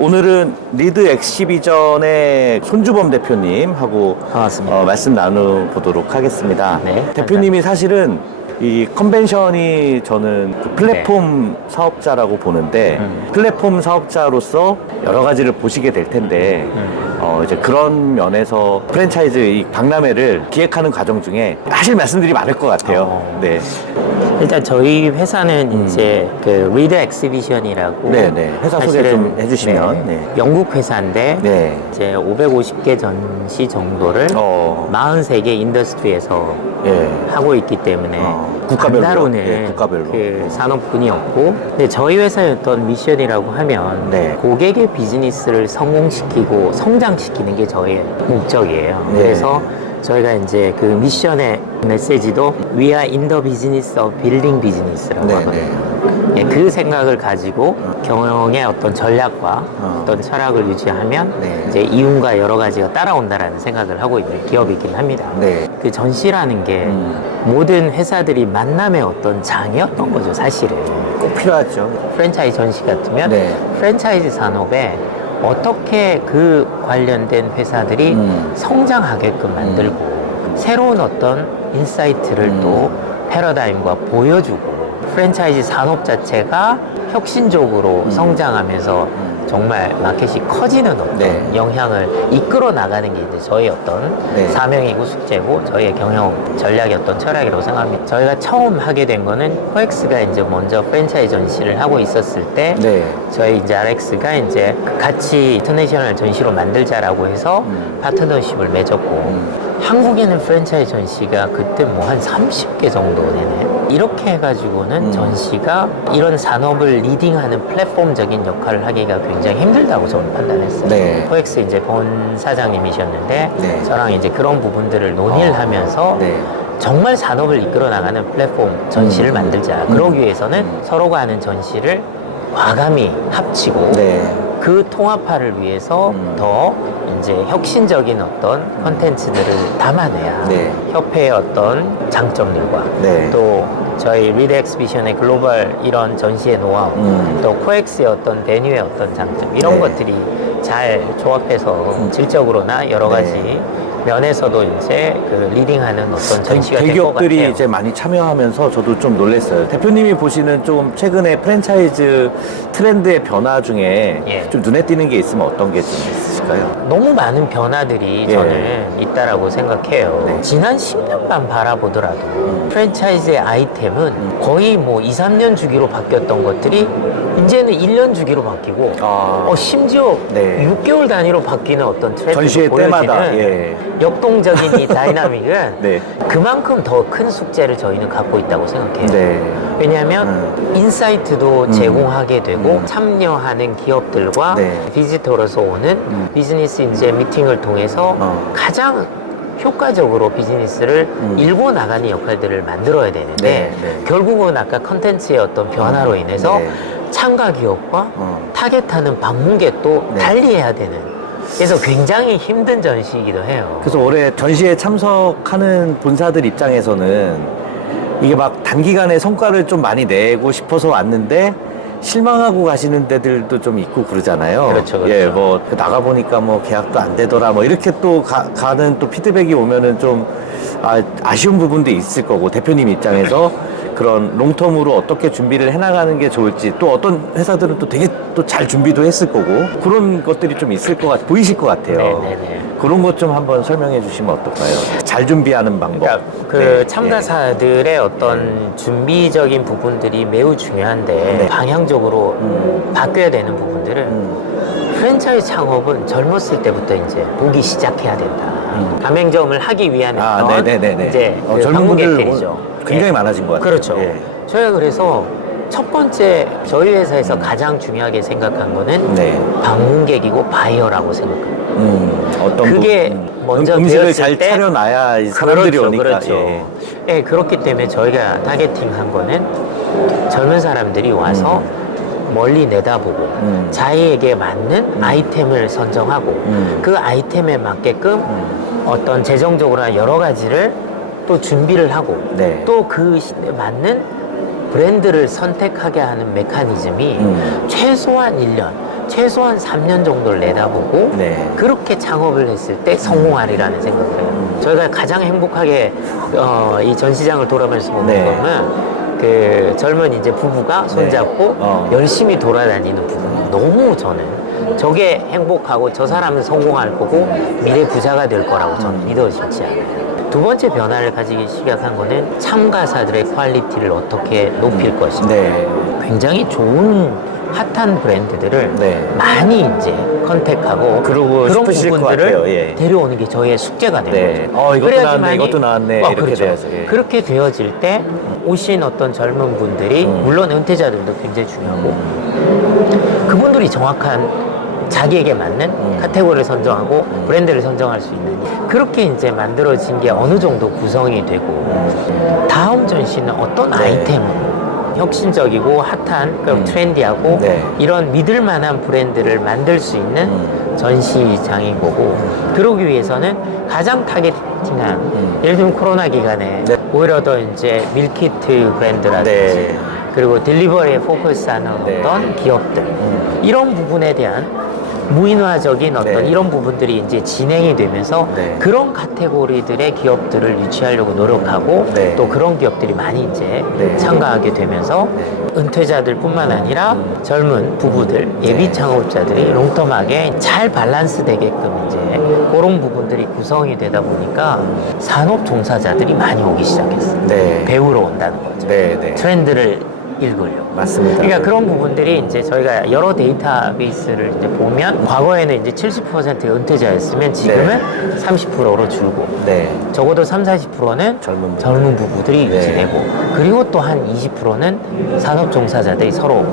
오늘은 리드 엑시비전의 손주범 대표님하고 반갑습니다. 말씀 나눠보도록 하겠습니다. 네, 대표님이 사실은 이 컨벤션이 저는 그 플랫폼 사업자라고 보는데 플랫폼 사업자로서 여러 가지를 보시게 될 텐데 이제 그런 면에서 프랜차이즈 이 박람회를 기획하는 과정 중에 하실 말씀들이 많을 것 같아요. 네. 일단 저희 회사는 이제 그 리드 엑시비션이라고 네네. 회사 소개 사실은 좀 해주시면. 네. 영국 회사인데 네. 이제 550개 전시 정도를 43개 인더스트리에서 예. 하고 있기 때문에 국가별로요? 단다로는 예, 국가별로. 그 산업군이 없고, 근데 저희 회사의 어떤 미션이라고 하면 네. 고객의 비즈니스를 성공시키고 성장시키는 게 저희의 목적이에요. 네. 그래서 저희가 이제 그 미션의 메시지도 We are in the business of building business라고 네, 하거든요. 예, 그 생각을 가지고 경영의 어떤 전략과 어떤 철학을 유지하면 네. 이제 이윤과 여러 가지가 따라온다라는 생각을 하고 있는 기업이긴 합니다. 네. 그 전시라는 게 모든 회사들이 만남의 어떤 장이었던 거죠, 사실은. 꼭 필요하죠. 프랜차이즈 전시 같으면 네. 프랜차이즈 산업에 어떻게 그 관련된 회사들이 성장하게끔 만들고 새로운 어떤 인사이트를 또 패러다임과 보여주고 프랜차이즈 산업 자체가 혁신적으로 성장하면서 정말 마켓이 커지는 어떤 네. 영향을 이끌어 나가는 게 이제 저희 어떤 네. 사명이고 숙제고 저희의 경영 전략이었던 철학이라고 생각합니다. 저희가 처음 하게 된 거는 코엑스가 이제 먼저 프랜차이즈 전시를 하고 있었을 때 네. 저희 이제 RX가 이제 같이 인터내셔널 전시로 만들자라고 해서 파트너십을 맺었고 한국에는 프랜차이즈 전시가 그때 뭐 한 30개 정도 되네. 이렇게 해가지고는 전시가 이런 산업을 리딩하는 플랫폼적인 역할을 하기가 굉장히 힘들다고 저는 판단했어요. 네. 코엑스 이제 본 사장님이셨는데 네. 저랑 이제 그런 부분들을 논의를 하면서 네. 정말 산업을 이끌어 나가는 플랫폼 전시를 만들자. 그러기 위해서는 서로가 하는 전시를 과감히 합치고 네. 그 통합화를 위해서 더 이제 혁신적인 어떤 컨텐츠들을 담아내야 네. 협회의 어떤 장점들과 네. 또 저희 리드 엑스비션의 글로벌 이런 전시의 노하우 또 코엑스의 어떤 베뉴의 어떤 장점 이런 네. 것들이 잘 조합해서 질적으로나 여러 가지 면에서도 이제 그 리딩하는 어떤 전시가 될 것 대기업들이 같아요. 이제 많이 참여하면서 저도 좀 놀랐어요. 대표님이 보시는 좀 최근에 프랜차이즈 트렌드의 변화 중에 예. 좀 눈에 띄는 게 있으면 어떤 게 좀 있으실까요? 너무 많은 변화들이 예. 저는 있다라고 생각해요. 네. 지난 10년만 바라보더라도 프랜차이즈의 아이템은 거의 뭐 2, 3년 주기로 바뀌었던 것들이 이제는 1년 주기로 바뀌고 심지어 네. 6개월 단위로 바뀌는 어떤 트렌드를 전시회 보여지는 때마다, 예. 역동적인 이 다이나믹은 네. 그만큼 더 큰 숙제를 저희는 갖고 있다고 생각해요. 네. 왜냐하면 인사이트도 제공하게 되고 참여하는 기업들과 네. 비지터로서 오는 비즈니스 이제 미팅을 통해서 가장 효과적으로 비즈니스를 일궈 나가는 역할들을 만들어야 되는데 네, 네. 결국은 아까 컨텐츠의 어떤 변화로 인해서 네. 참가 기업과 타겟하는 방문객도 네. 달리해야 되는 그래서 굉장히 힘든 전시이기도 해요. 그래서 올해 전시에 참석하는 본사들 입장에서는 이게 막 단기간에 성과를 좀 많이 내고 싶어서 왔는데 실망하고 가시는 데들도 좀 있고 그러잖아요. 그렇죠, 그렇죠. 예, 뭐 나가보니까 뭐 계약도 안 되더라 뭐 이렇게 또 가는 또 피드백이 오면은 좀 아쉬운 부분도 있을 거고 대표님 입장에서 그런 롱텀으로 어떻게 준비를 해나가는 게 좋을지 또 어떤 회사들은 또 되게 또 잘 준비도 했을 거고 그런 것들이 좀 있을 것 보이실 것 같아요. 네네네. 그런 것 좀 한번 설명해 주시면 어떨까요? 잘 준비하는 방법. 그러니까 그 네, 참가사들의 어떤 준비적인 부분들이 매우 중요한데 네. 방향적으로 바뀌어야 되는 부분들은 프랜차이즈 창업은 젊었을 때부터 이제 보기 시작해야 된다. 가맹점을 하기 위한 네네네네. 이제 그 젊은 분들 방문객들이죠. 굉장히 예. 많아진 것 같아요. 그렇죠. 예. 저희가 그래서 첫 번째 저희 회사에서 가장 중요하게 생각한 거는 네. 방문객이고 바이어라고 생각합니다. 어떤 그게 먼저 음식을 배웠을 잘 때 차려놔야 이 사람들이 그렇죠, 오니까. 그렇죠. 예. 예, 그렇기 때문에 저희가 타겟팅한 거는 젊은 사람들이 와서 멀리 내다보고 자기에게 맞는 아이템을 선정하고 그 아이템에 맞게끔 어떤 재정적으로나 여러 가지를 또 준비를 하고 네. 또 그 시대에 맞는 브랜드를 선택하게 하는 메커니즘이 최소한 1년, 최소한 3년 정도를 내다보고 네. 그렇게 창업을 했을 때 성공하리라는 생각을 해요. 저희가 가장 행복하게 이 전시장을 돌아보면서 보는 네. 거는 그 젊은 이제 부부가 손잡고 열심히 돌아다니는 부분. 너무 저는 저게 행복하고 저 사람은 성공할 거고 미래 부자가 될 거라고 저는 믿어지지 않아요. 두 번째 변화를 가지기 시작한 거는 참가사들의 퀄리티를 어떻게 높일 것인가. 네. 굉장히 좋은 핫한 브랜드들을 네. 많이 이제 컨택하고 그러고 그런 싶으실 것 부분들을 같아요. 예. 데려오는 게 저의 숙제가 되는 네. 거죠. 이것도 그래야지만이- 나왔네, 이것도 나왔네. 이렇게 그렇죠. 돼야죠. 예. 그렇게 되어질 때 오신 어떤 젊은 분들이 물론 은퇴자들도 굉장히 중요하고 그분들이 정확한 자기에게 맞는 카테고리를 선정하고 브랜드를 선정할 수 있는 그렇게 이제 만들어진 게 어느 정도 구성이 되고 다음 전시는 어떤 아이템으로 혁신적이고 핫한 그런 트렌디하고 네. 이런 믿을 만한 브랜드를 만들 수 있는 전시장인 거고 그러기 위해서는 가장 타겟팅한 예를 들면 코로나 기간에 네. 오히려 더 이제 밀키트 브랜드라든지 네. 그리고 딜리버리에 포커스하는 네. 어떤 기업들 이런 부분에 대한 무인화적인 어떤 네. 이런 부분들이 이제 진행이 되면서 네. 그런 카테고리들의 기업들을 유치하려고 노력하고 네. 또 그런 기업들이 많이 이제 네. 참가하게 되면서 은퇴자들뿐만 아니라 젊은 부부들, 예비 창업자들이 롱텀하게 잘 밸런스 되게끔 이제 그런 부분들이 구성이 되다 보니까 산업 종사자들이 많이 오기 시작했어요. 네. 배우러 온다는 거죠. 네. 네. 트렌드를 읽으려고. 맞습니다. 그러니까 그런 부분들이 이제 저희가 여러 데이터베이스를 이제 보면 과거에는 이제 70%가 은퇴자였으면 지금은 30%로 줄고 네. 적어도 30~40%는 젊은 부부들이 네. 유지되고 그리고 또 한 20%는 산업 종사자들이 서로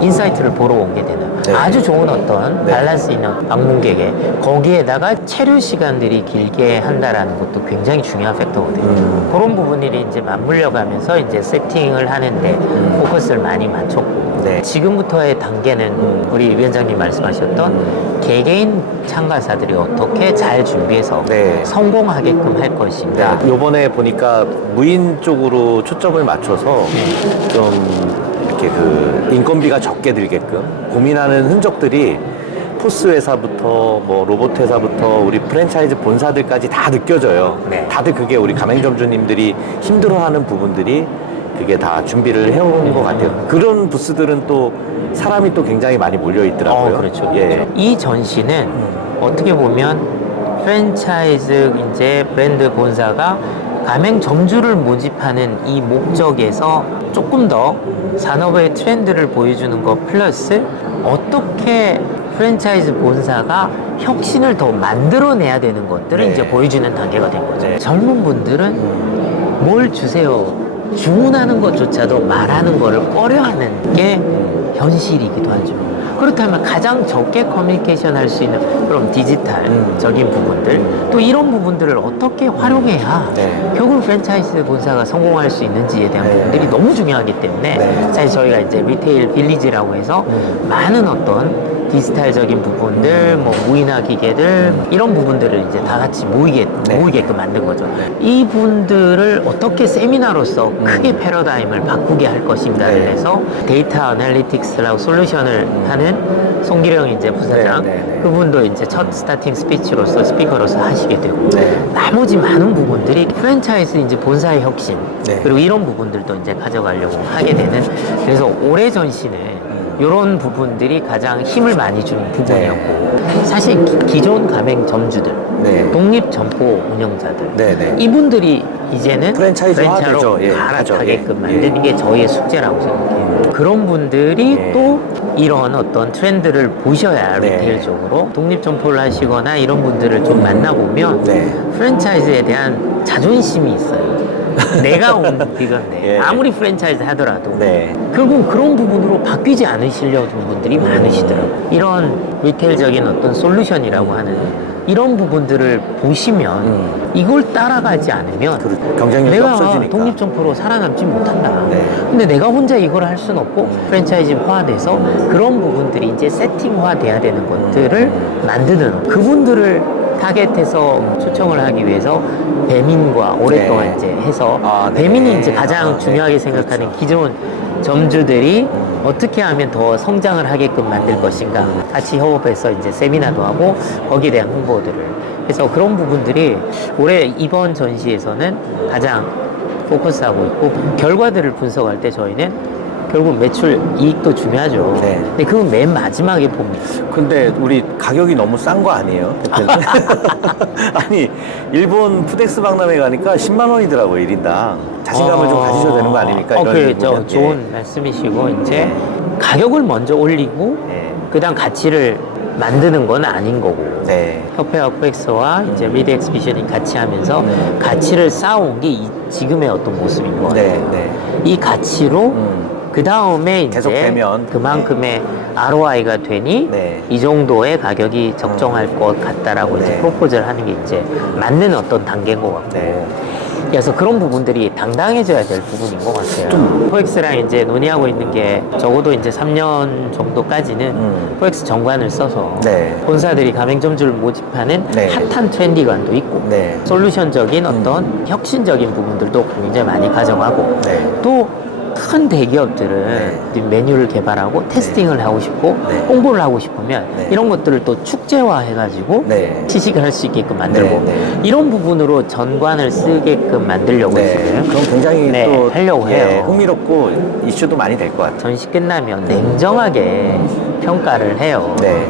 인사이트를 보러 오게 되는 네. 아주 좋은 어떤 네. 밸런스 있는 방문객에 거기에다가 체류 시간들이 길게 한다라는 것도 굉장히 중요한 팩터거든요. 그런 부분들이 이제 맞물려 가면서 이제 세팅을 하는데 포커스를 많이 맞췄고 네. 지금부터의 단계는 우리 위원장님 말씀하셨던 개개인 참가사들이 어떻게 잘 준비해서 네. 성공하게끔 할 것인가. 요번에 보니까 무인 쪽으로 초점을 맞춰서 좀 이렇게 그 인건비가 적게 들게끔 고민하는 흔적들이 포스 회사부터 뭐 로봇 회사부터 우리 프랜차이즈 본사들까지 다 느껴져요. 네. 다들 그게 우리 가맹점주님들이 힘들어하는 부분들이 그게 다 준비를 해온 것 같아요. 그런 부스들은 또 사람이 또 굉장히 많이 몰려 있더라고요. 그렇죠. 예. 그렇죠. 이 전시는 어떻게 보면 프랜차이즈 이제 브랜드 본사가 가맹점주를 모집하는 이 목적에서 조금 더 산업의 트렌드를 보여주는 것 플러스 어떻게 프랜차이즈 본사가 혁신을 더 만들어내야 되는 것들을 네. 이제 보여주는 단계가 된 거죠. 네. 젊은 분들은 뭘 주세요. 주문하는 것조차도 말하는 거를 꺼려하는 게 현실이기도 하죠. 그렇다면 가장 적게 커뮤니케이션 할 수 있는 그런 디지털적인 부분들 또 이런 부분들을 어떻게 활용해야 네. 결국 프랜차이즈 본사가 성공할 수 있는지에 대한 네. 부분들이 너무 중요하기 때문에 네. 사실 저희가 이제 리테일 빌리지라고 해서 많은 어떤 디지털적인 부분들, 뭐 무인화 기계들 이런 부분들을 이제 다 같이 모이게끔 만든 거죠. 이분들을 어떻게 세미나로서 크게 패러다임을 바꾸게 할 것인가를 네. 해서 데이터 애널리틱스라고 솔루션을 하는 송기령 이제 부사장 네, 네, 네. 그분도 이제 첫 스타팅 스피치로서 스피커로서 하시게 되고 네. 나머지 많은 부분들이 프랜차이즈 이제 본사의 혁신 네. 그리고 이런 부분들도 이제 가져가려고 하게 되는 그래서 올해 전시는 이런 부분들이 가장 힘을 많이 주는 부분이었고 사실 기존 가맹점주들 네. 독립 점포 운영자들 네, 네. 이분들이 이제는 프랜차이즈화 프랜차이즈로 되죠. 예, 갈아타게끔 하죠. 만드는 게 저희의 숙제라고 생각해요. 그런 분들이 예. 또 이런 어떤 트렌드를 보셔야 네. 리테일적으로 독립 점포를 하시거나 이런 분들을 좀 만나보면 네. 프랜차이즈에 대한 자존심이 있어요. 내가 온 이건데 예. 아무리 프랜차이즈 하더라도 네. 결국 그런 부분으로 바뀌지 않으시려는 분들이 많으시더라고요. 이런 리테일적인 어떤 솔루션이라고 하는 이런 부분들을 보시면 이걸 따라가지 않으면 경쟁력이 내가 없어지니까. 독립점포로 살아남지 못한다. 네. 근데 내가 혼자 이걸 할 수는 없고 프랜차이즈화돼서 그런 부분들이 이제 세팅화돼야 되는 것들을 만드는 그분들을 타겟해서 초청을 하기 위해서 배민과 오랫동안 네. 이제 해서 아, 네. 배민이 이제 가장 아, 중요하게 네. 생각하는 그렇죠. 기존 점주들이 어떻게 하면 더 성장을 하게끔 만들 것인가 같이 협업해서 이제 세미나도 하고 거기에 대한 홍보들을 그래서 그런 부분들이 올해 이번 전시에서는 가장 포커스하고 있고 결과들을 분석할 때 저희는 결국 매출 이익도 중요하죠. 네. 근데 그건 맨 마지막에 봅니다. 근데 우리 가격이 너무 싼 거 아니에요? 대표님? 아니 일본 푸덱스 박람회 가니까 10만 원이더라고요 1인당. 자신감을 좀 가지셔야 되는 거 아닙니까? 이런 그렇죠. 부분은? 좋은 말씀이시고 이제 가격을 먼저 올리고 예. 그다음 가치를 만드는 건 아닌 거고 네. 협회와 코엑스와 이제 미드 엑스비션이 같이 하면서 가치를 쌓아온 게 지금의 어떤 모습인 것 같아요. 네. 네. 이 가치로 그 다음에 계속 이제 되면. 그만큼의 ROI가 되니 네. 이 정도의 가격이 적정할 것 같다라고 이제 네. 프로포즈를 하는 게 이제 맞는 어떤 단계인 것 같고 네. 그래서 그런 부분들이 당당해져야 될 부분인 것 같아요. 코엑스랑 이제 논의하고 있는 게 적어도 이제 3년 정도까지는 코엑스 정관을 써서 네. 본사들이 가맹점주를 모집하는 네. 핫한 트렌디관도 있고 네. 솔루션적인 어떤 혁신적인 부분들도 굉장히 많이 가져가고 네. 또 큰 대기업들은 메뉴를 개발하고 테스팅을 하고 싶고 네. 홍보를 하고 싶으면 네. 이런 것들을 또 축제화 해가지고 네. 시식을 할 수 있게끔 만들고 네, 네. 이런 부분으로 전관을 쓰게끔 만들려고 네. 지금 그럼 굉장히 네, 또 하려고 예, 해요. 흥미롭고 이슈도 많이 될 것 같아요. 전시 끝나면 냉정하게 평가를 해요. 네.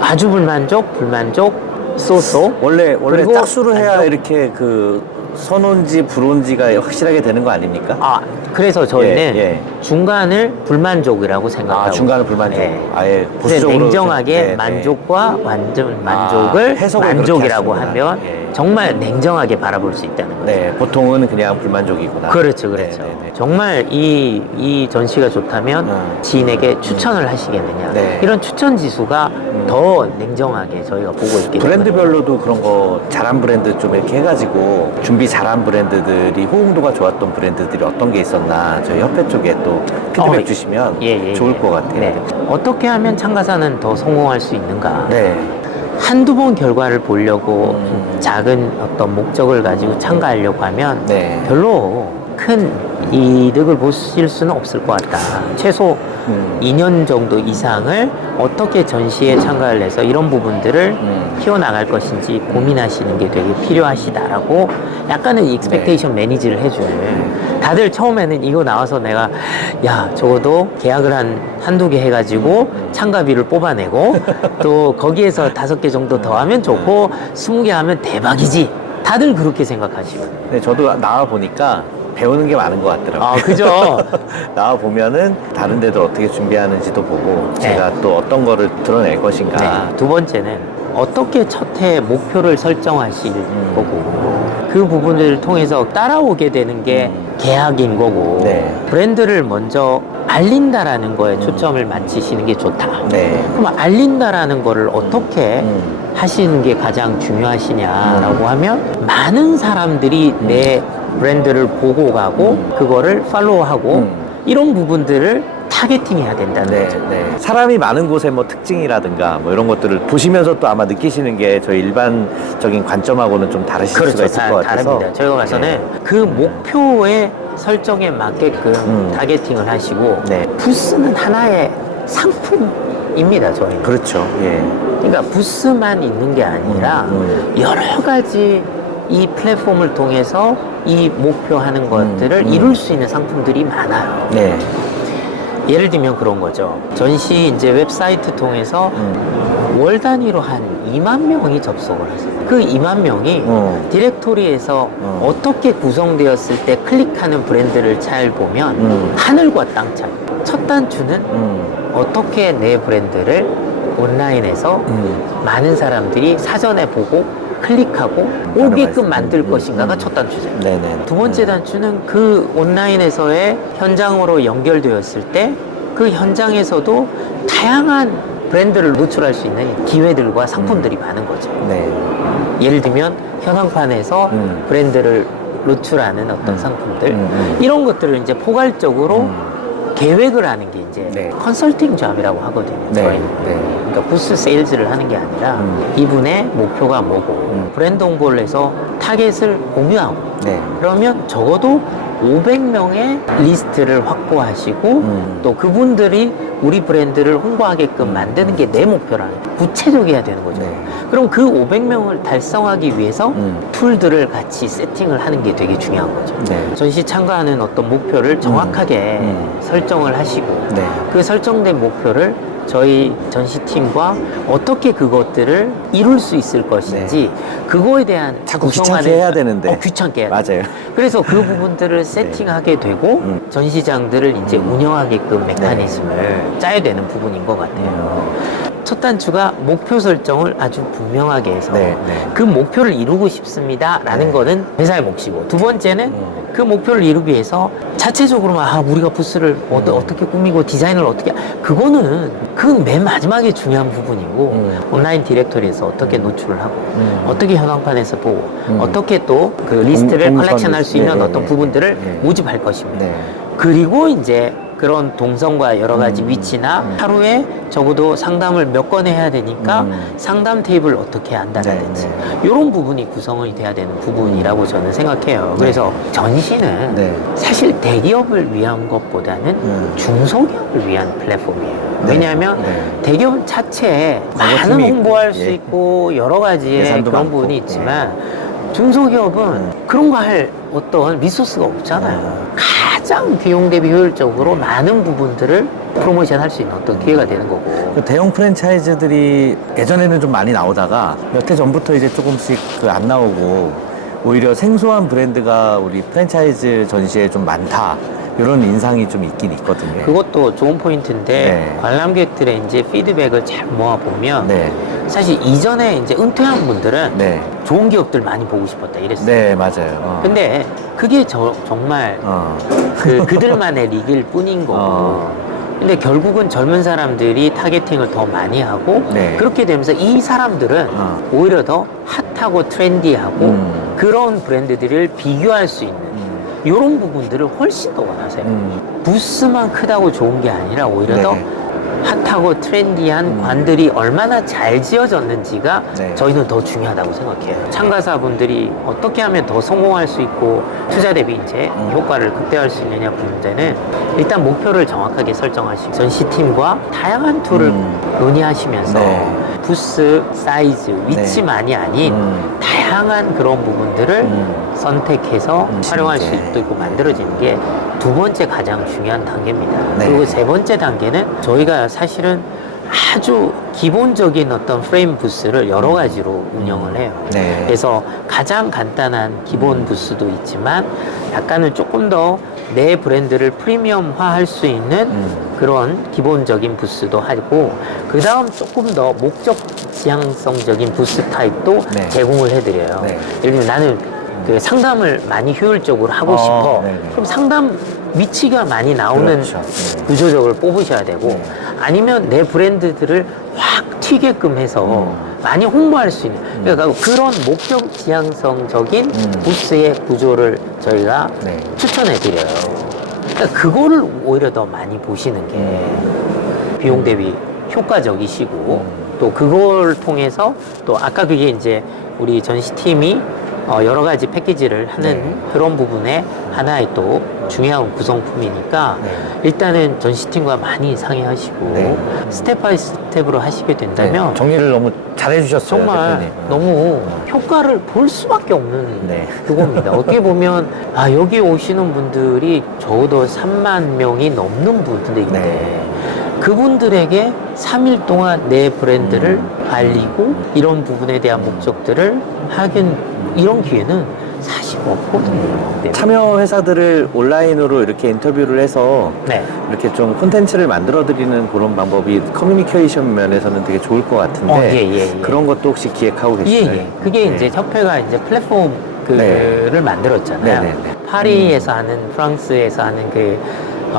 아주 불만족, 불만족, 쏘쏘. 원래 그리고 짝수를 해야 만족. 이렇게 그 선온지 불온지가 확실하게 되는 거 아닙니까? 아, 그래서 저희는 예. 중간을 불만족이라고 생각하고 아, 중간은 불만족. 네. 아예 그래서 보수적으로 냉정하게 네, 네. 만족과 완전 만족을 해석을 만족이라고 그렇게 하시는구나. 하면 예. 정말 냉정하게 바라볼 수 있다는 거죠. 네, 보통은 그냥 불만족이구나. 그렇죠, 그렇죠. 네, 네, 네. 정말 이 전시가 좋다면 지인에게 추천을 하시겠느냐. 네. 이런 추천 지수가 더 냉정하게 저희가 보고 있기 때문에. 브랜드별로도 그런 거 잘한 브랜드 좀 이렇게 해가지고 준비 잘한 브랜드들이 호응도가 좋았던 브랜드들이 어떤 게 있었나 저희 협회 쪽에 또 피드백 주시면 좋을 것 같아요. 네. 어떻게 하면 참가자는 더 성공할 수 있는가? 네. 한두 번 결과를 보려고 작은 어떤 목적을 가지고 참가하려고 하면 네. 별로 큰 이득을 보실 수는 없을 것 같다. 최소 2년 정도 이상을 어떻게 전시에 참가를 해서 이런 부분들을 키워나갈 것인지 고민하시는 게 되게 필요하시다라고 약간은 익스펙테이션 매니지를 해주는 다들 처음에는 이거 나와서 내가 야 적어도 계약을 한두 개 해가지고 참가비를 뽑아내고 또 거기에서 5개 정도 더 하면 좋고 20개 하면 대박이지 다들 그렇게 생각하시거든요. 네, 저도 나와 보니까 배우는 게 많은 것 같더라고요. 아, 그죠? 나와 보면은 다른 데들 어떻게 준비하는지도 보고 네. 제가 또 어떤 거를 드러낼 것인가. 네. 두 번째는 어떻게 첫 해 목표를 설정하실 거고 그 부분을 통해서 따라오게 되는 게 계약인 거고 네. 브랜드를 먼저 알린다라는 거에 초점을 맞추시는 게 좋다. 네. 그럼 알린다라는 거를 어떻게 하시는 게 가장 중요하시냐라고 하면 많은 사람들이 내 브랜드를 보고 가고 그거를 팔로우하고 이런 부분들을 타겟팅해야 된다는 네, 거죠. 네. 사람이 많은 곳의 뭐 특징이라든가 뭐 이런 것들을 보시면서 또 아마 느끼시는 게 저희 일반적인 관점하고는 좀 다르실 수가 그렇죠. 있을 것 같아서. 다릅니다. 저희가 봐서는 네. 그 목표의 설정에 맞게끔 타겟팅을 하시고 네. 부스는 하나의 상품입니다. 저희는. 그렇죠. 예. 그러니까 부스만 있는 게 아니라 여러 가지 이 플랫폼을 통해서 이 목표하는 것들을 이룰 수 있는 상품들이 많아요. 네. 예를 들면 그런 거죠. 전시 이제 웹사이트 통해서 월 단위로 한 2만 명이 접속을 하세요. 그 2만 명이 디렉토리에서 어떻게 구성되었을 때 클릭하는 브랜드를 잘 보면 하늘과 땅 차이. 첫 단추는 어떻게 내 브랜드를 온라인에서 많은 사람들이 사전에 보고 클릭하고 오게끔 만들 것인가가 첫 단추죠. 네네. 두 번째 단추는 그 온라인에서의 현장으로 연결되었을 때 그 현장에서도 다양한 브랜드를 노출할 수 있는 기회들과 상품들이 많은 거죠. 네. 예를 들면 현황판에서 브랜드를 노출하는 어떤 상품들 이런 것들을 이제 포괄적으로 계획을 하는 게 이제 네. 컨설팅 잡이라고 하거든요. 네. 저희는. 네. 그러니까 부스 세일즈를 하는 게 아니라 이분의 목표가 뭐고 브랜드 홍보를 해서 타겟을 공유하고 네. 그러면 적어도 500명의 리스트를 확보하시고 또 그분들이 우리 브랜드를 홍보하게끔 만드는 게 내 목표라는 구체적이어야 되는 거죠. 네. 그럼 그 500명을 달성하기 위해서 툴들을 같이 세팅을 하는 게 되게 중요한 거죠. 네. 전시 참가하는 어떤 목표를 정확하게 설정을 하시고 네. 그 설정된 목표를 저희 전시팀과 어떻게 그것들을 이룰 수 있을 것인지 그거에 대한 자꾸 구성하는- 귀찮게 해야 되는데. 귀찮게 해야 돼. 맞아요. 그래서 그 부분들을 세팅하게 되고 전시장들을 이제 운영하게끔 메커니즘을 짜야 되는 부분인 것 같아요. 첫 단추가 목표 설정을 아주 분명하게 해서 네, 네. 그 목표를 이루고 싶습니다라는 네. 거는 회사의 몫이고 두 번째는 그 목표를 이루기 위해서 자체적으로만 우리가 부스를 어떻게 꾸미고 디자인을 어떻게 그거는 그건 맨 마지막에 중요한 부분이고 온라인 디렉토리에서 어떻게 노출을 하고 어떻게 현황판에서 보고 어떻게 또 그 리스트를 동선 컬렉션할 수 있는 네, 어떤 네, 부분들을 네. 모집할 것입니다. 네. 그리고 이제 그런 동선과 여러 가지 위치나 하루에 적어도 상담을 몇 건 해야 되니까 상담 테이블 어떻게 한다라든지 네, 이런 부분이 구성이 돼야 되는 부분이라고 저는 생각해요. 그래서 전시는 네. 사실 대기업을 위한 것보다는 중소기업을 위한 플랫폼이에요. 네. 왜냐하면 네. 대기업 자체에 많은 광고팀이 홍보할 있고, 수 예. 있고 여러 가지의 예산도 그런 많고, 부분이 있지만 중소기업은 그런 거 할 어떤 리소스가 없잖아요. 가장 비용 대비 효율적으로 많은 부분들을 프로모션 할 수 있는 어떤 기회가 되는 거고. 그 대형 프랜차이즈들이 예전에는 좀 많이 나오다가 몇 해 전부터 이제 조금씩 그 안 나오고 오히려 생소한 브랜드가 우리 프랜차이즈 전시에 좀 많다. 이런 인상이 좀 있긴 있거든요. 그것도 좋은 포인트인데 네. 관람객들의 이제 피드백을 잘 모아보면 네. 사실 이전에 이제 은퇴한 분들은 네. 좋은 기업들 많이 보고 싶었다 이랬어요. 네, 맞아요. 근데 그게 정말 그들만의 리그일 뿐인 거고. 근데 결국은 젊은 사람들이 타겟팅을 더 많이 하고 네. 그렇게 되면서 이 사람들은 오히려 더 핫하고 트렌디하고 그런 브랜드들을 비교할 수 있는 이런 부분들을 훨씬 더 원하세요. 부스만 크다고 좋은 게 아니라 오히려 네. 더 핫하고 트렌디한 관들이 얼마나 잘 지어졌는지가 네. 저희는 더 중요하다고 생각해요. 참가자분들이 어떻게 하면 더 성공할 수 있고 투자 대비 이제 효과를 극대화할 수 있느냐 문제는 일단 목표를 정확하게 설정하시고 전시팀과 다양한 툴을 논의하시면서 네. 부스 사이즈, 위치만이 아닌 다양한 그런 부분들을 선택해서 활용할 수 진짜. 있도록 만들어지는 게 두 번째 가장 중요한 단계입니다. 네. 그리고 세 번째 단계는 저희가 사실은 아주 기본적인 어떤 프레임 부스를 여러 가지로 운영을 해요. 네. 그래서 가장 간단한 기본 부스도 있지만 약간은 조금 더 내 브랜드를 프리미엄화 할 수 있는 그런 기본적인 부스도 하고 그 다음 조금 더 목적 지향성적인 부스 타입도 네. 제공을 해드려요. 네. 예를 들면 나는 그 상담을 많이 효율적으로 하고 싶어. 네네. 그럼 상담 위치가 많이 나오는 그렇죠. 네. 구조적으를 뽑으셔야 되고 아니면 내 브랜드들을 확 튀게끔 해서 많이 홍보할 수 있는 그러니까 그런 목적 지향성적인 부스의 구조를 저희가 네. 추천해 드려요. 그러니까 그거를 오히려 더 많이 보시는 게 비용 대비 효과적이시고 또 그걸 통해서 또 아까 그게 이제 우리 전시팀이 여러 가지 패키지를 하는 네. 그런 부분에 하나의 또 중요한 구성품이니까 네. 일단은 전시팀과 많이 상의하시고 네. 스텝 바이 스텝으로 하시게 된다면 네. 정리를 너무 잘 해주셨어요. 정말 대표님. 너무 효과를 볼 수밖에 없는 네. 그겁니다. 어떻게 보면 여기 오시는 분들이 적어도 3만 명이 넘는 분들인데 네. 그분들에게 3일 동안 내 브랜드를 알리고 이런 부분에 대한 목적들을 하긴 이런 기회는 사실 없거든요. 네. 참여 회사들을 온라인으로 이렇게 인터뷰를 해서 네. 이렇게 좀 콘텐츠를 만들어 드리는 그런 방법이 커뮤니케이션 면에서는 되게 좋을 것 같은데 예. 그런 것도 혹시 기획하고 예, 계시나요? 예. 그게 네. 이제 협회가 이제 플랫폼 네. 를 만들었잖아요. 네. 파리에서 하는 프랑스에서 하는 그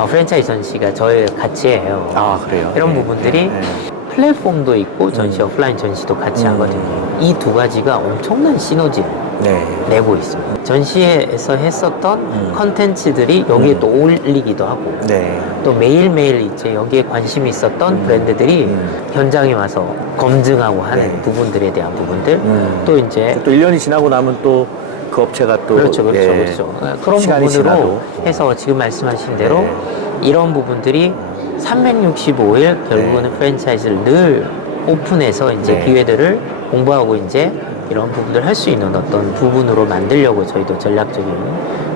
프랜차이즈 전시가 저희 같이 해요. 아, 그래요? 이런 네. 부분들이 네. 플랫폼도 있고 전시 오프라인 전시도 같이 하거든요. 이 두 가지가 엄청난 시너지를 네. 내고 있습니다. 전시회에서 했었던 컨텐츠들이 여기에 또 올리기도 하고 네. 또 매일매일 이제 여기에 관심이 있었던 브랜드들이 현장에 와서 검증하고 하는 네. 부분들에 대한 부분들 또 이제 또 1년이 지나고 나면 또 그 업체가 또 그렇죠, 그렇죠, 예, 그렇죠. 그런 시간이 부분으로 지나도. 해서 지금 말씀하신 대로 네. 이런 부분들이 365일 결국은 네. 프랜차이즈를 늘 오픈해서 이제 네. 기회들을 공부하고 이제 이런 부분들 할 수 있는 어떤 부분으로 만들려고 저희도 전략적인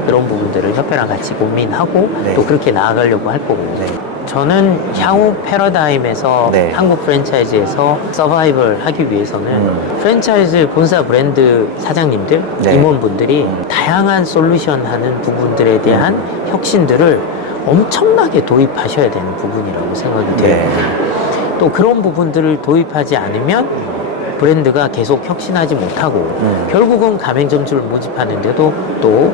그런 부분들을 협회랑 같이 고민하고 네. 또 그렇게 나아가려고 할 거고. 네. 저는 향후 패러다임에서 네. 한국 프랜차이즈에서 서바이벌 하기 위해서는 프랜차이즈 본사 브랜드 사장님들, 네. 임원분들이 다양한 솔루션 하는 부분들에 대한 혁신들을 엄청나게 도입하셔야 되는 부분이라고 생각이 돼요. 네. 또 그런 부분들을 도입하지 않으면 브랜드가 계속 혁신하지 못하고 결국은 가맹점주를 모집하는데도 또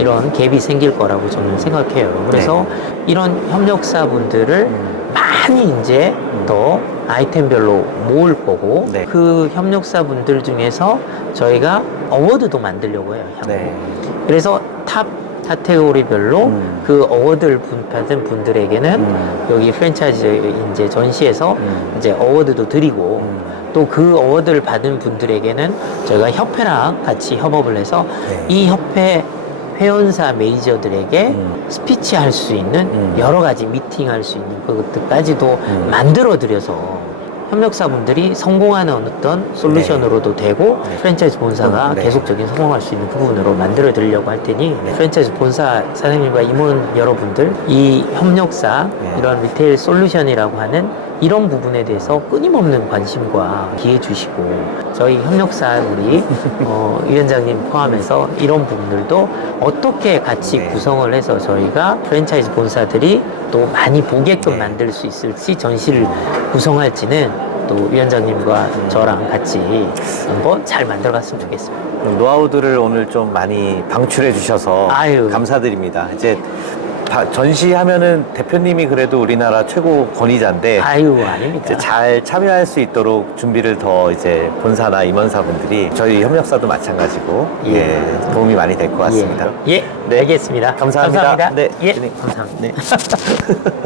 이런 갭이 생길 거라고 저는 생각해요. 그래서 이런 협력사분들을 많이 이제 더 아이템별로 모을 거고 네. 그 협력사분들 중에서 저희가 어워드도 만들려고 해요. 향후. 네. 그래서 탑 카테고리별로 그 어워드를 받은 분들에게는 여기 프랜차이즈 이제 전시에서 이제 어워드도 드리고 또 그 어워드를 받은 분들에게는 저희가 협회랑 같이 협업을 해서 네. 이 협회 회원사 메이저들에게 스피치 할 수 있는 여러 가지 미팅 할 수 있는 그것들까지도 만들어 드려서 협력사분들이 성공하는 어떤 솔루션으로도 되고 프랜차이즈 본사가 네. 계속적인 성공할 수 있는 부분으로 만들어 드리려고 할 테니 프랜차이즈 본사 사장님과 임원 여러분들 이 협력사 이런 리테일 솔루션이라고 하는 이런 부분에 대해서 끊임없는 관심과 기회 주시고 저희 협력사 우리 위원장님 포함해서 이런 부분들도 어떻게 같이 구성을 해서 저희가 프랜차이즈 본사들이 또 많이 보게끔 만들 수 있을지 전시를 구성할지는 또 위원장님과 저랑 같이 한번 잘 만들어 갔으면 좋겠습니다. 노하우들을 오늘 좀 많이 방출해 주셔서 아유. 감사드립니다. 이제 전시하면은 대표님이 그래도 우리나라 최고 권위자인데 아유, 아닙니다. 이제 잘 참여할 수 있도록 준비를 더 이제 본사나 임원사분들이 저희 협력사도 마찬가지고 예. 도움이 많이 될 것 같습니다. 예, 네. 알겠습니다. 감사합니다. 네. 예, 네. 감사합니다. 네.